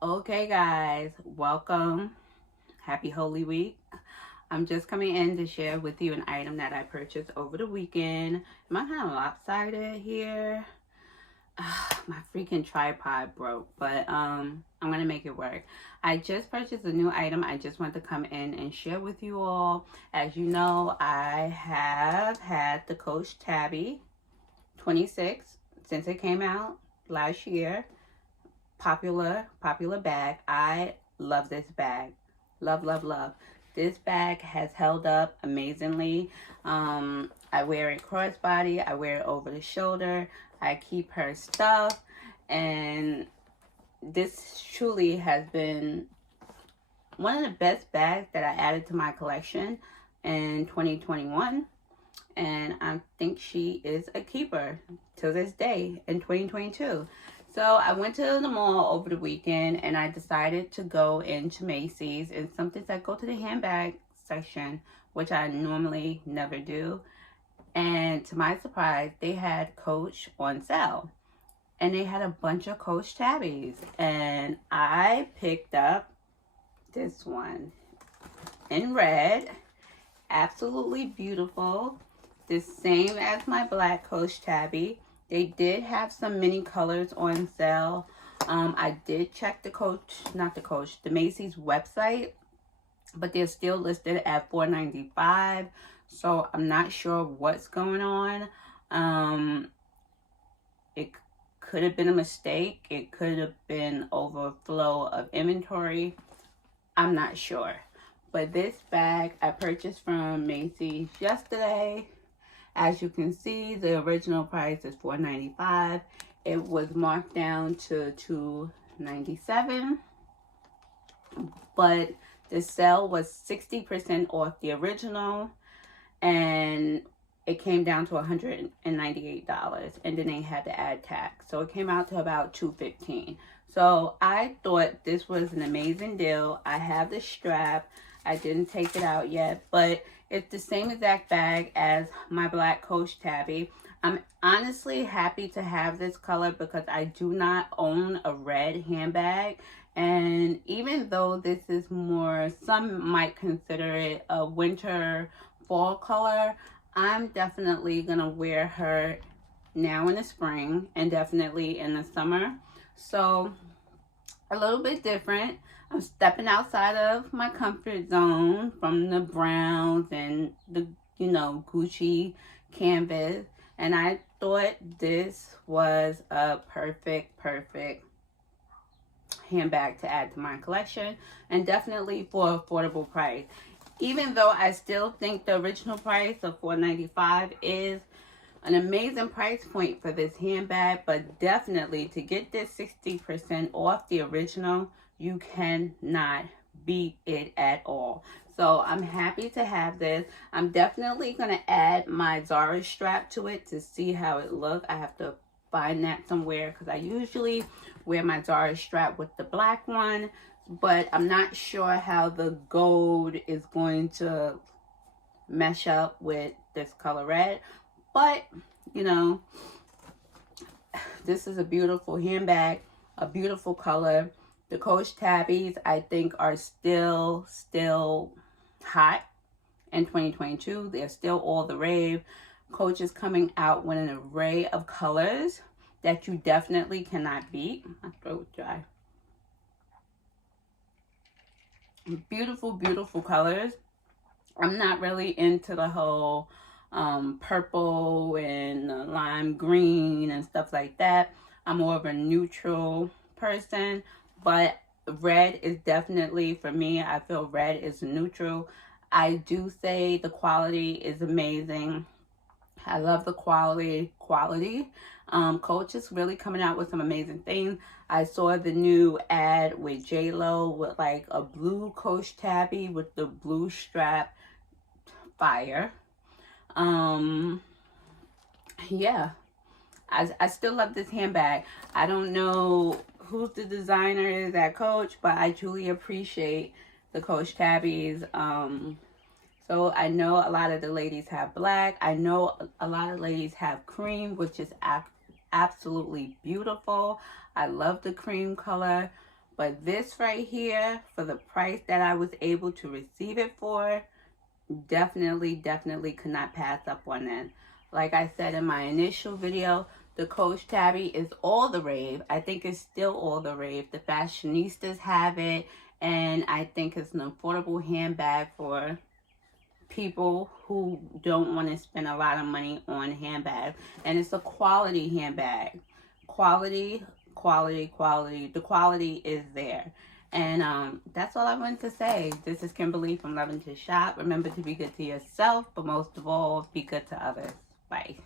Okay, guys, welcome. Happy Holy Week. I'm just coming in to share with you an item that I purchased over the weekend. Am I kind of lopsided here? My freaking tripod broke, but I'm gonna make it work. I just purchased a new item. I just want to come in and share with you all. As you know, I have had the Coach Tabby 26 since it came out last year. Popular bag. I love this bag. Love. This bag has held up amazingly. I wear it crossbody. I wear it over the shoulder. I keep her stuff, and this truly has been one of the best bags that I added to my collection in 2021, and I think she is a keeper to this day in 2022. So I went to the mall over the weekend and I decided to go into Macy's, and something that go to the handbag section, which I normally never do. And to my surprise, they had Coach on sale. And they had a bunch of Coach Tabbies. And I picked up this one in red. Absolutely beautiful. The same as my black Coach Tabby. They did have some mini colors on sale. I did check the Macy's website, but they're still listed at $4.95. So I'm not sure what's going on. It could have been a mistake. It could have been overflow of inventory. I'm not sure. But this bag I purchased from Macy's yesterday. As you can see, the original price is $4.95. It was marked down to $2.97, but the sale was 60% off the original, and it came down to $198, and then they had to add tax, so it came out to about $215. So I thought this was an amazing deal. I have the strap. I didn't take it out yet, but it's the same exact bag as my black Coach Tabby. I'm honestly happy to have this color because I do not own a red handbag. And even though this is more, some might consider it a winter fall color, I'm definitely going to wear her now in the spring and definitely in the summer. So a little bit different. I'm stepping outside of my comfort zone from the browns and the, Gucci canvas. And I thought this was a perfect handbag to add to my collection. And definitely for affordable price. Even though I still think the original price of $4.95 is an amazing price point for this handbag, but definitely to get this 60% off the original, you cannot beat it at all. So I'm happy to have this. I'm definitely going to add my Zara strap to it to see how it looks. I have to find that somewhere because I usually wear my Zara strap with the black one, but I'm not sure how the gold is going to mesh up with this color red. But, this is a beautiful handbag, a beautiful color. The Coach Tabbies, I think, are still hot in 2022. They're still all the rave. Coach is coming out with an array of colors that you definitely cannot beat. My throat's dry. Beautiful colors. I'm not really into the whole purple and lime green and stuff like that. I'm more of a neutral person, but red is definitely, for me, I feel red is neutral. I do say the quality is amazing. I love the quality. Coach is really coming out with some amazing things. I saw the new ad with J-Lo with like a blue Coach Tabby with the blue strap. Fire. Yeah, I still love this handbag. I don't know who the designer is at Coach, but I truly appreciate the Coach Tabbies. So I know a lot of the ladies have black. I know a lot of ladies have cream, which is absolutely beautiful. I love the cream color, But this right here, for the price that I was able to receive it for, definitely could not pass up on that. Like I said in my initial video, the Coach Tabby is all the rave. I think it's still all the rave. The fashionistas have it, and I think it's an affordable handbag for people who don't want to spend a lot of money on handbags. And it's a quality handbag. Quality. The quality is there. And that's all I wanted to say. This is Kimberly from Loving to Shop. Remember to be good to yourself, but most of all, be good to others. Bye.